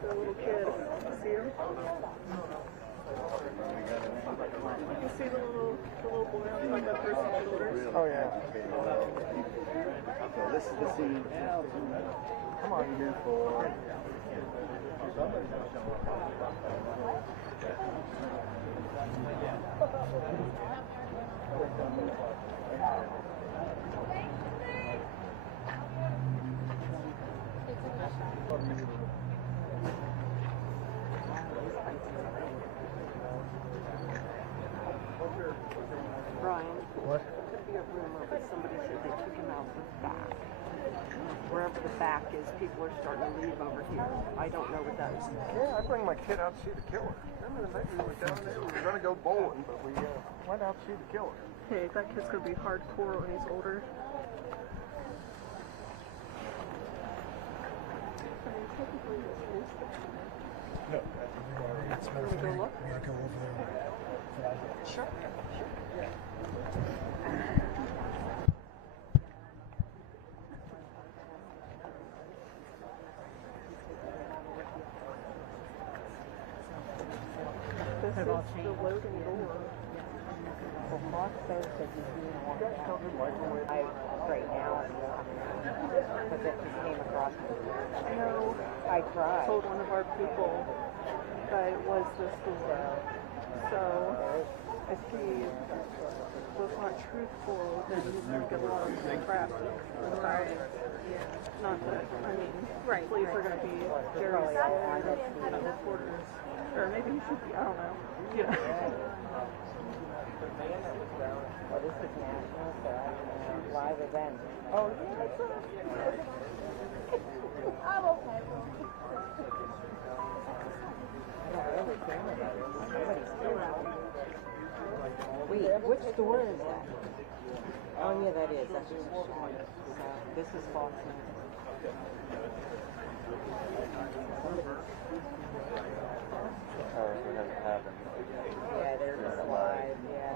The little kid. See him? You can see the little boy on top of that person's shoulders. Oh yeah. So this is the scene. Come on, you boy. Brian, What? could be a rumor, but somebody said they took him out the back. Wherever the back is, people are starting to leave over here. I don't know what that is. Yeah, I bring my kid out to see the killer. Remember the night we were down there? We were going to go bowling, but we went out to see the killer. Hey, that kid's gonna be hardcore when he's older. No. It's Wanna go look? We gotta go over there. Sure. This is the loading door. Well, Mark says that he's being walked out right now because it just came across me. No, I tried. told one of our people that it was this door. So if he was not truthful, then he's going to get a lot of crap. Right. Not that, I mean, police are going to be very scared of reporters. Or maybe he should be, I don't know. Yeah. Well, this is national, so live event. Oh, yeah. I'm okay. I don't really care about it. Nobody's care. Wait, which door is that? Oh, yeah, that is. That's just so this is Fox News. Yeah, they're just live, yeah.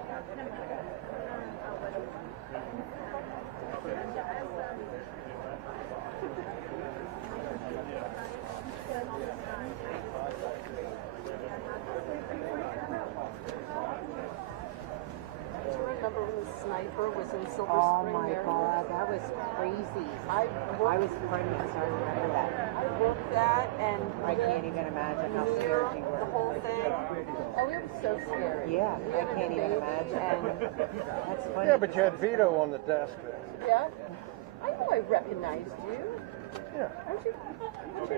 Do you remember when the sniper was in Silver Oh Spring my there? God, that was crazy. I was pregnant, so I remember that. I worked that and I can't even imagine how scared you were. the whole thing. Oh, it was so scary. Yeah, I can't even imagine. That's funny. Yeah, but you had Vito on the desk. Yeah? I know I recognized you. Yeah. What's your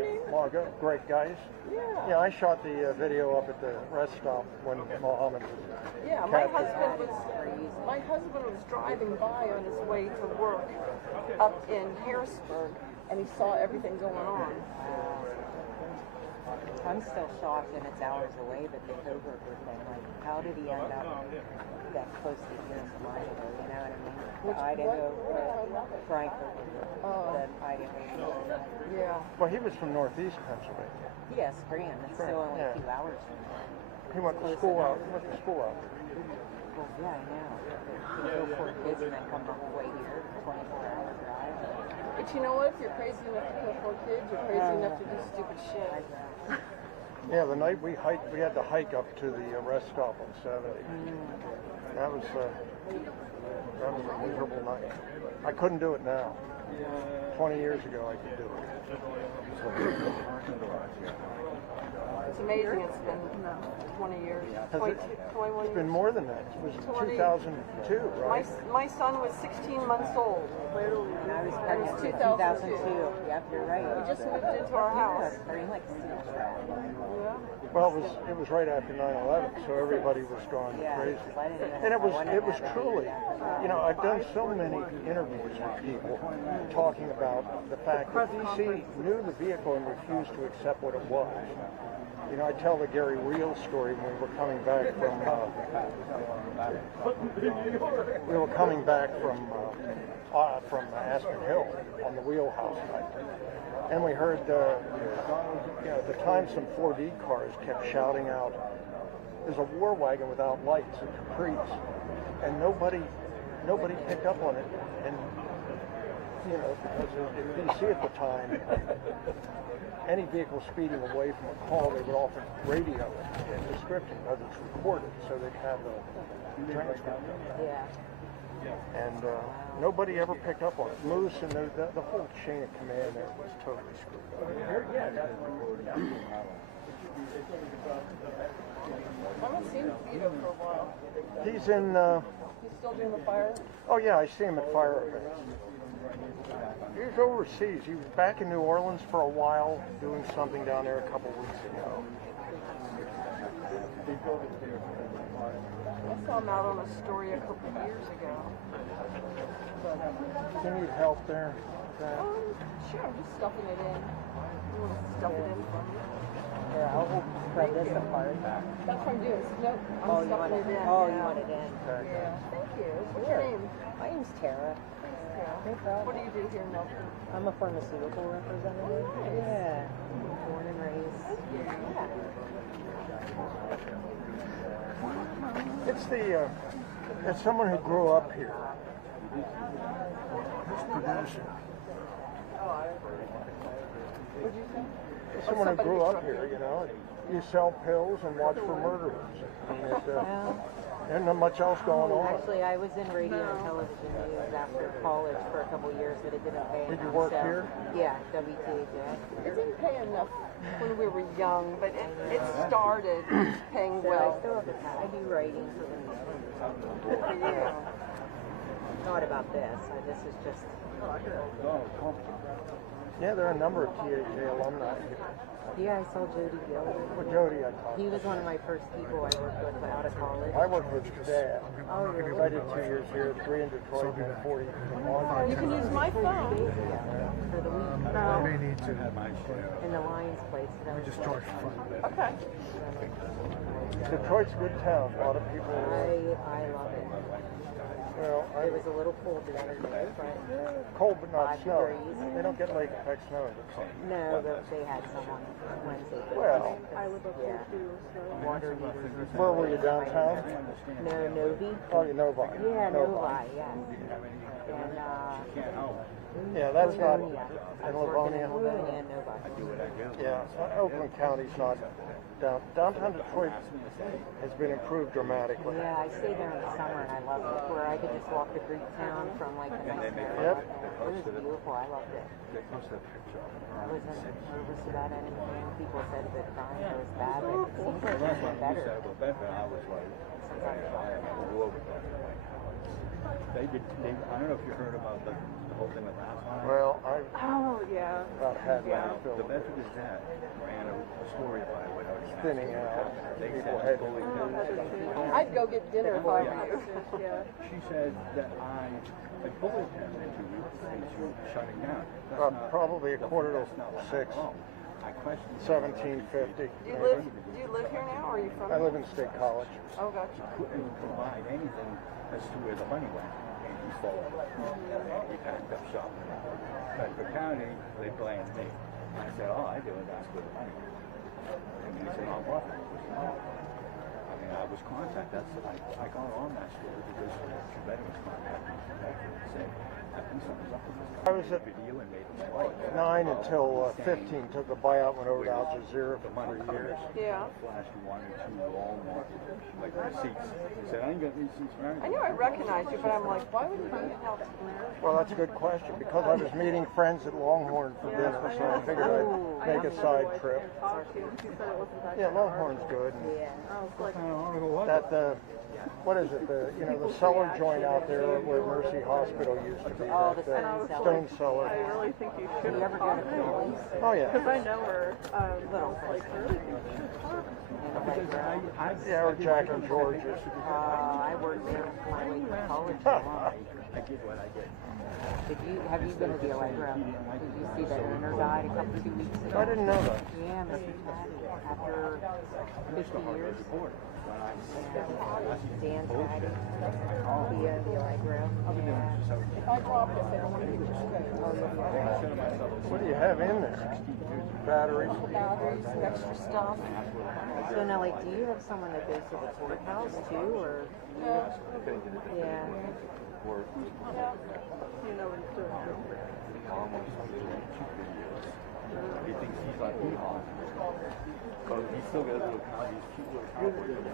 name? Margo, great guys. Yeah. Yeah, I shot the video up at the rest stop when Mohammed was Yeah, my captured. husband was driving by on his way to work up in Harrisburg, and he saw everything going on. I'm still shocked, and it's hours away, but the Coburger thing, like, how did he end up that close to here in Idaho, you know what I mean? Idaho, Frankfurt, the Idaho. Yeah. Well, he was from Northeast Pennsylvania. Yes, Graham, it's still only Yeah. 2 hours from there. He went to school out. He went to school out. Well, yeah, I know. To go for kids and then come all the way here, 24-hour drive. But you know what? If you're crazy enough to kill 4 kids, you're crazy enough to do stupid shit. Yeah, the night we hiked, we had to hike up to the rest stop on 70. That was a miserable night. I couldn't do it now. 20 years ago, I could do it. It's amazing. It's been 20 years. Has 22, it? 21 It's been years. more than that. It was 2002, right? My son was 16 months old. Literally. And I was It pregnant was in 2002. 2002. Yep, you're right. We just moved into our house. Pretty like steel trap. Yeah. Well, it was right after 9/11, so everybody was going crazy. And it was truly, you know, I've done so many interviews with people talking about the fact that DC knew the vehicle and refused to accept what it was. You know, I tell the Gary Reel story when we were coming back from Aspen Hill on the wheelhouse night. And we heard, at the time some 4D cars kept shouting out, "There's a war wagon without lights, a Caprice," and nobody picked up on it. And you know, because in DC at the time, any vehicle speeding away from a call, they would often radio a description because it's recorded, so they'd have the transcript of that. Yeah. And nobody ever picked up on it. Moose and the whole chain of command there was totally screwed up. I haven't seen Vito for a while. He's in. He's still doing the fire? Oh yeah, I see him at fire events. He was overseas. He was back in New Orleans for a while, doing something down there a couple weeks ago. I saw him out on a story a couple years ago. Do you need help there? Sure, I'm just stuffing it in. You want to stuff it in for me? Here, I'll spread this apart. That's what I'm doing. Nope, I'm Oh, you stuffing want it? it in. Oh, now. you want it in? Yeah. Thank you. What's your name? My name's Tara. No problem. What do you do here in Milton? I'm a pharmaceutical representative. Nice. Yeah. Born and raised. It's it's someone who grew up here. Who's producing? What'd you say? It's someone who grew up here, you know. You sell pills and watch for murderers. I mean, there's not much else going on. Actually, I was in radio and television news after college for a couple years, but it didn't pay enough. Did you work so, here? Yeah, WTHA. It didn't pay enough when we were young, but it started paying So I well. still have I do writing for the newspaper. Good for you. Not about this. This is just. Yeah, there are a number of THA alumni here. Yeah, I saw Jody Gill. Well, Jody, I talked He to. was one of my first people I worked with out of college. I worked with his dad. Oh, really? I did 2 years here, 3 in Detroit, and 40 in Baltimore. You can use my phone. For the week. No. May need to have my share. In the Lions place. We just charge for fun. Okay. Detroit's a good town. A lot of people. I love it. Well, It was a little cold the other day, but cold but not 5 snow. degrees. They don't get lake effect snow. no, they had some on Wednesday. Well, I live up there too, so. Water meters or something. where were you, downtown? No, Novi. Oh, you Novi. Yeah, Novi, yes. And Yeah, that's not Livonia. I in was working in Livonia. Livonia and Novi. Yeah, Oakland County's not downtown Detroit has been improved dramatically. Yeah, I stayed there in the summer and I loved it. Where I could just walk to Greektown from like the nice area. Yep. It was beautiful. I loved it. I wasn't nervous about anything. People said the crime was bad, but it seems like it's been better. Since I was I don't know if you heard about the whole thing with Altoona. Well, I Oh, yeah. about had my The fill. Bedford Gazette ran a story about it when I was Thinning out. They People said, had I'd go get dinner if I were you. Yeah. she said that I bullied him into shutting down. Probably a quarter to 6, I questioned 1750. Do you live here now, or are you from? I live in State College. Oh, gotcha. couldn't provide anything as to where the money went. And he followed. We packed up shop. Bedford County, they blamed me. I said, all I do is ask where the money went. And he said, I'm off. I mean, I was contacted. I got on that story because Shabbat was contacting me from Bedford and said, I think something's up with this. I was at Video and made a spike. 9 until 15. Took a buyout, went over to Al Jazeera for 3 years. Yeah. Flashed 1 or 2 Walmart like receipts. He said, I ain't got receipts for anything. I knew I recognized you, but I'm like, why would you be in Altoona? Well, that's a good question. Because I was meeting friends at Longhorn for dinner, so I figured I'd make a side trip. He said it wasn't that Yeah, Longhorn's good. And Yeah. I was like, that what is it? The the cellar joint out there where Mercy Hospital used to be. Oh, the that, Stone Stone Cellar. I really think you should You ever go to Phillies? Oh yeah. Because I know her. I was like, I really think you should talk. In the playground. Yeah, or Jack and George's. I worked there before I went to college. I did what I did. Have you been to the Allegro? Did you see that owner died a couple 2 weeks ago? I didn't know that. Yeah, Mr. Chatty. After 50 years. Dan Chatty. The Allegro. Yeah. If I drop this, I don't want to get your What do you have in there? Batteries. batteries, some extra stuff. So now, like, do you have someone that goes to the courthouse too, or? Yeah. You know what it's doing. He thinks he's like hee-haw. But he's still got a little these cute little cowboy boots.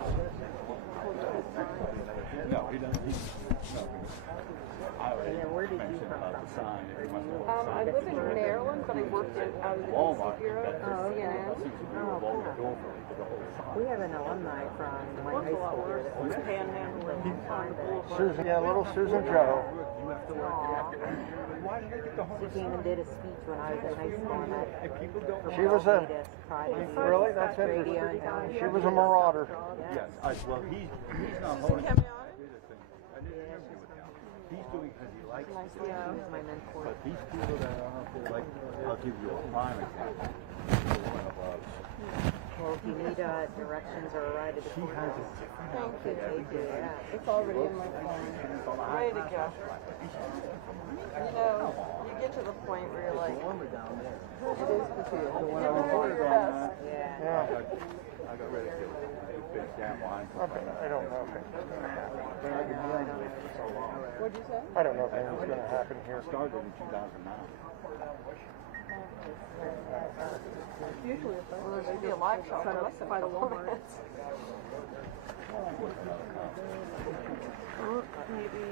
No, he doesn't. No. I already mentioned about the sign. Every once in a while, I live in Maryland, but I worked out of the Walmart. DC Bureau for CNN. We have an alumni from my Looks high a lot school worse. here that Panhandling on the boulevard. Susan, yeah, little Susan Joe. She came and did a speech when I was in high school, and that She was a, really, really? that's Radio interesting. and She was a marauder. Yes, well, he's not Susan holding. Camiani? I did an interview with him. He's doing because he likes it. She was my mentor. But these people that are out there, like, I'll give you a prime example. One of us. Well, if you need directions or a ride to the She has courthouse, it. Thank you. they do, yeah. It's already in my phone. Way to go. You know, you get to the point where you're like, it is potato. When I reported on that, Yeah. Yeah. I got ready to big damn line. I don't know if it's going to happen. What'd you say? I don't know if anything's going to happen here. Started in 2009. Usually it's well, there's going to be a live shot set up by the Walmart. Maybe.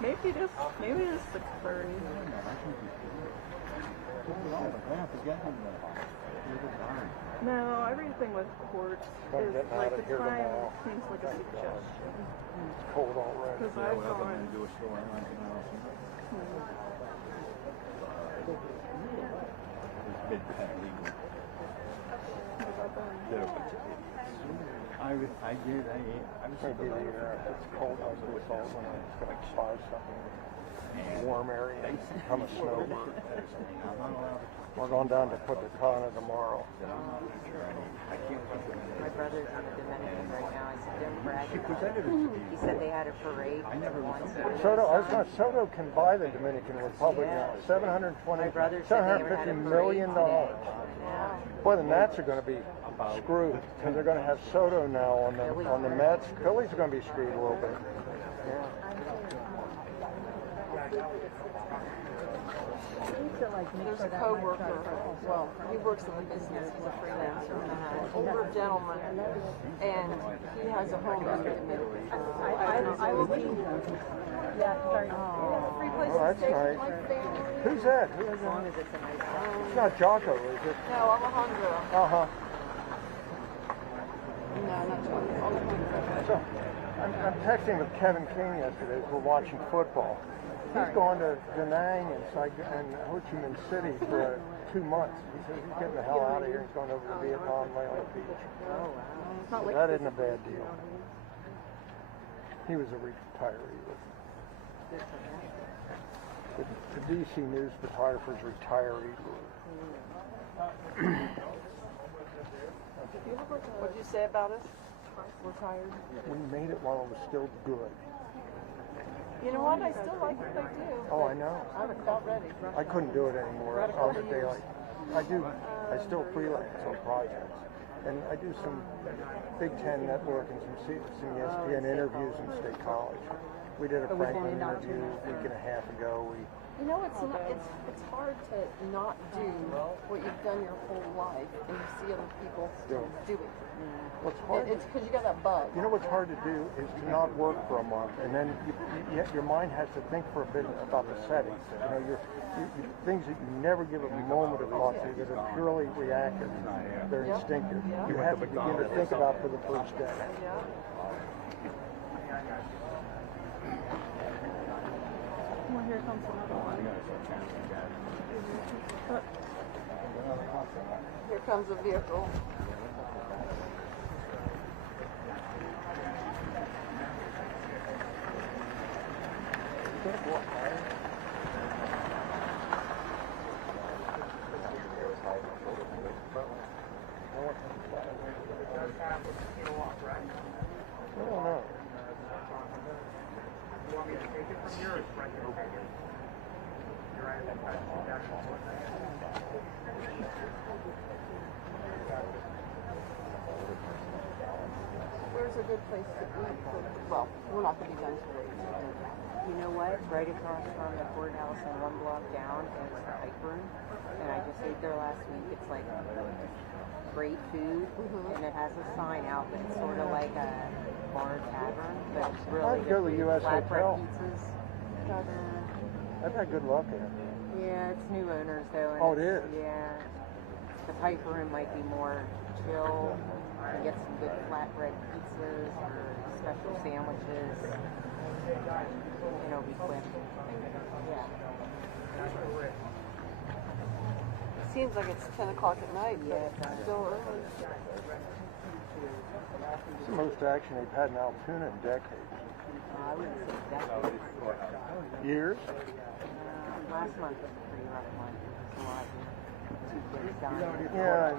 Maybe it is 6:30. No, everything with courts I'm is getting like out of the here time tomorrow. seems like a suggestion. It's cold already. Because I've gone. I did. I'm It's going to be there. If it's cold out there, it's all going to expire something. Warm area. Become a snowbird. We're going down to Punta tomorrow. My brother's in the Dominican right now. I said, don't brag about it. He said they had a parade once. Soto can buy the Dominican Republic now. $750 million. Boy, the Nats are going to be screwed because they're going to have Soto now on the Mets. Phillies are going to be screwed a little bit. There's a co-worker. Well, he works in the business. He's a freelancer. Older gentleman, and he has a home in the Dominican. I will be. Yeah, sorry. Free place Oh, to that's stay nice. with my family. Who's that? As long as it's a nice house. It's not Jocko, is it? No, Alejandro. Uh-huh. No, not Alejandro. So, I'm texting with Kevin King yesterday as we're watching football. He's going to Da Nang and Ho Chi Minh City for 2 months. He says he's getting the hell out of here. He's going over to Vietnam, Laos Beach. Oh, wow. Not like That isn't a bad deal. He was a retiree. The DC News photographer's retiree group. What'd you say about us? We're tired. We made it while it was still good. You know what? I still like what I do. Oh, I know. I'm about ready. I couldn't do it anymore. On the daily. I still freelance on projects. And I do some Big Ten network and some ESPN interviews in State College. We did a Franklin interview a week and a half ago. You know, it's hard to not do what you've done your whole life, and you see other people do it. What's hard? It's because you got that bug. You know what's hard to do is to not work for a month, and then your mind has to think for a bit about the settings. You things that you never give a moment of thought to that are purely reactive. They're instinctive. You have to begin to think about for the first day. Yeah. Well, here comes another one. Here comes a vehicle. I don't know. Where's a good place to eat? Well, we're not going to be done till 8. you know what? Right across from the courthouse and one block down is the Pipe Room. And I just ate there last week. It's like great food, and it has a sign out, but it's sort of like a bar tavern, but it's really I'd go to US flatbread Hotel. pizzas. I've had good luck there. Yeah, it's new owners though. And Oh, it is? Yeah. The Pipe Room might be more chill. You get some good flatbread pizzas or special sandwiches. And it'll be quick. Yeah. Seems like it's 10 o'clock at night, but Yeah, it's still early. It's the most action they've had in Altoona in decades. I wouldn't say decades. Years? Last month was a pretty rough month. There was a lot of two kids dying. Yeah,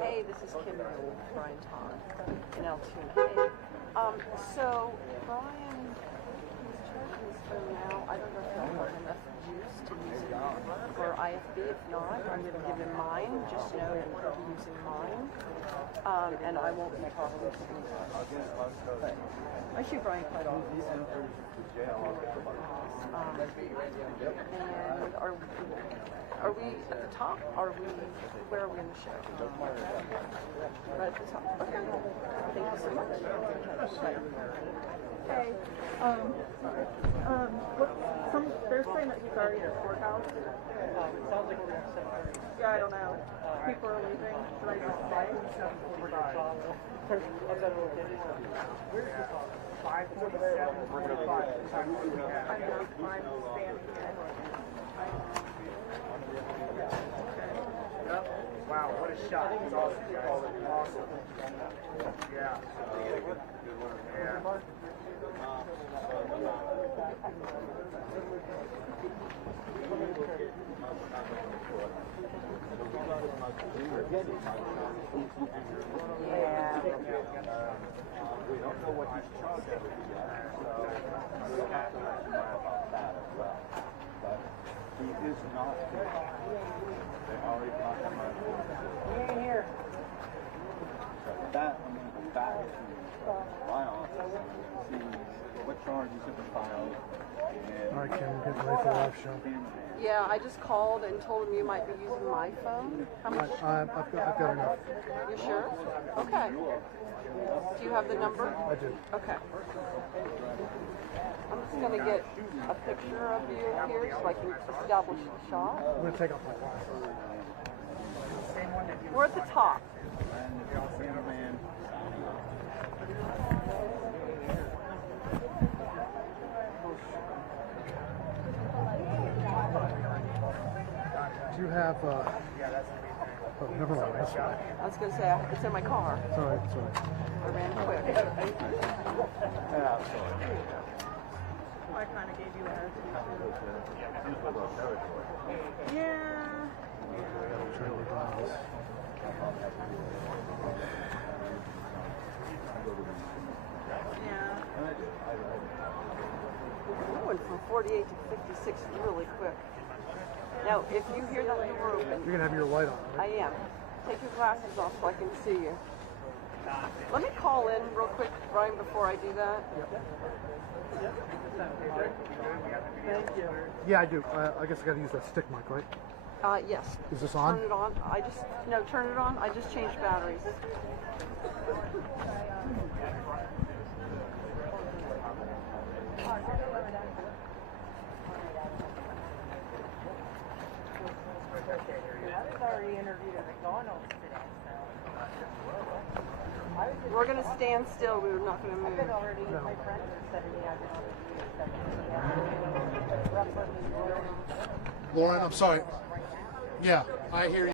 Hey, this is Kimberly with Brian Todd in Altoona. Hey, so Brian, he's charging his phone now. I don't know if he'll have enough juice to use it for IFB. If not, I'm going to give him mine. Just know that he'll be using mine. And I won't be talking to him. Actually, Brian quite often. And are we at the top? Where are we in the show? Right at the top. Okay. Thank you so much. Hey, they're saying that he's already at the courthouse. Sounds like we're going to set. Yeah, I don't know. People are leaving. Should I just say? I'm standing here. Wow, what a shot. It's awesome. Awesome. Yeah. Yeah. We don't know what he's charged every year, so we'll have to let him know about that as well. But he is not here. They already got him out. Here. So that, I mean, the back to my office and see what charges have been filed. All right, Kim, get ready for the live show. Yeah, I just called and told him you might be using my phone. How much? I've got enough. You sure? Okay. Do you have the number? I do. Okay. I'm just going to get a picture of you here so I can establish the shot. I'm going to take off my glasses. We're at the top. Do you have, oh, never mind, that's fine. I was going to say, it's in my car. It's all right, it's all right. I ran quick. I kind of gave you a attitude. Yeah. I'm trying to work on this. Yeah. We went from 48 to 56 really quick. Now, if you hear that door open, You're going to have your light on, right? I am. Take your glasses off so I can see you. Let me call in real quick, Brian, before I do that. Thank you. Yeah, I do. I guess I got to use that stick mic, right? Yes. Is this on? Turn it on. Turn it on. I just changed batteries. I was already interviewed at McDonald's today, so. We're going to stand still. We're not going to move. My friends are sending me, I've been on the news, Lauren, I'm sorry. Yeah, I hear you.